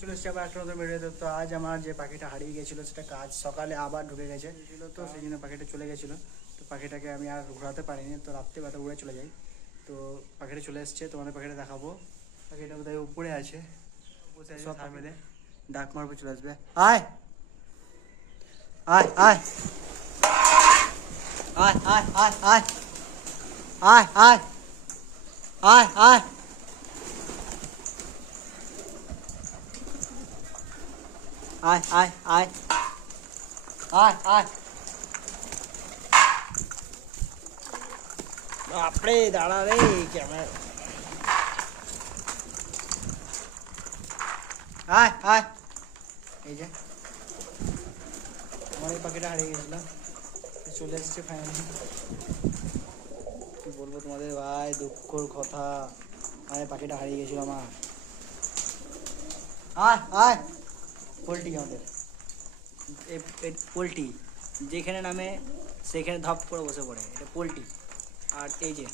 চলে এসেছি আবার একটা নতুন ভিডিওতে। তো আজ আমার যে পাখিটা হারিয়ে গেছিলো সেটা কাজ সকালে আবার ঢুকে গেছে, তো সেই জন্য পাখিটা চলে গেছিলো। তো পাখিটাকে আমি আর ঘোরাতে পারিনি, তো রাত্রিবেলা উড়ে চলে যাই। তো পাখিটা চলে এসছে, তোমাদের পাখিটা দেখাবো। পাখিটা বোধহয় উপরে আছে, বসে আছে সব মিলে, ডাক মারবে চলে আসবে। আয় আয় আয় আয় আয় আয় আয় আয় আয় আয় আয় আয় আয় আয় আয় আয় বাপরে দাঁড়া রে ক্যামেরা। আয় আয় এই যে আমার এই পাখিটা হারিয়ে গেছিলাম, চলে এসছে ফাইনালি। কি বলবো তোমাদের ভাই, দুঃখর কথা, আমার এই পাখিটা হারিয়ে গেছিল আমার। আয় আয় পোলট্রি আমাদের, পোলট্রি যেখানে নামে সেখানে ধপ করে বসে পড়ে, এটা পোলট্রি। আর এই যে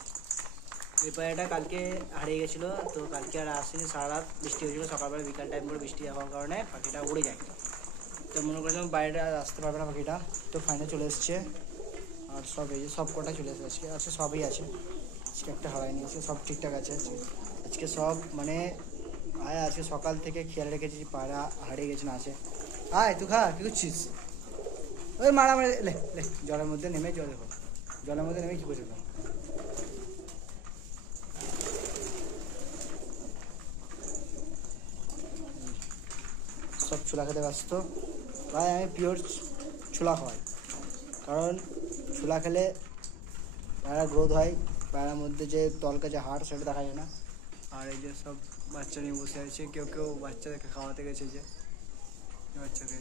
এই পায়রাটা কালকে হারিয়ে গেছিলো, তো কালকে আর আসেনি, সারা রাত বৃষ্টি হয়েছিলো, সকালবেলা বিকাল টাইম করে বৃষ্টি হওয়ার কারণে পাখিটা উড়ে যায়। তো মনে করছিলাম বাইরে আর আসতে পারবে না পাখিটা, তো ফাইনাল চলে এসছে। আর সব এই যে সব কটাই চলে এসেছে, আজকে আজকে সবই আছে, আজকে একটা হারায়নি, আজকে সব ঠিকঠাক আছে। আজকে সব মানে আজকে সকাল থেকে খেয়াল রেখেছি পায়রা হারিয়ে গেছে না আছে। আয় তুই খা, কী করছিস? ওই মারামারি, লে লে জলের মধ্যে নেমে, জল দেখো জলের মধ্যে নেমে কী করছে তো। সব ছোলা খেতে ব্যস্ত ভাই, আমি পিওর ছোলা খাওয়াই, কারণ ছোলা খেলে পায়রা গ্রোথ হয়, পায়রার মধ্যে যে তলকা যে হাড় সেটা দেখা যায় না। আর এই যে সব বাচ্চা নিয়ে বসে আছে, কেউ কেউ বাচ্চাদেরকে খাওয়াতে গেছে, যে বাচ্চাকে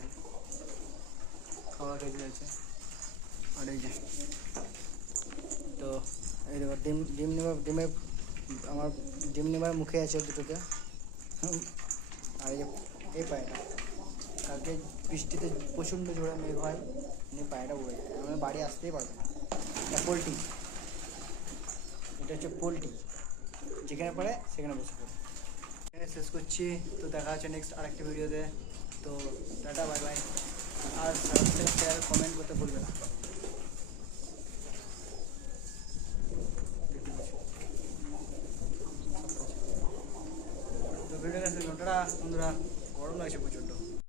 খাওয়া খেতে যাচ্ছে। আর এই যে তো এই দেখো ডিম ডিম নেবার ডিমের আমার ডিম নেবার মুখে আছে দুটোতে। আর এই যে এই পায়রা কালকে বৃষ্টিতে প্রচণ্ড জোরে মেঘ হয়, নিয়ে পায়রাটা উড়ে যায়, আমি বাড়ি আসতেই পারবে না। এটা পোলট্রি, এটা হচ্ছে পোলট্রি, যেখানে পড়ে সেখানে বসে পড়ে। এখানে শেষ করছি, তো দেখা হচ্ছে নেক্সট আরেকটা ভিডিওতে। তো টাটা বাই বাই, আর সাবস্ক্রাইব শেয়ার কমেন্ট করতে ভুলবে না। তো ভিডিওটা টাটা বন্ধুরা, গরম লাগছে প্রচণ্ড।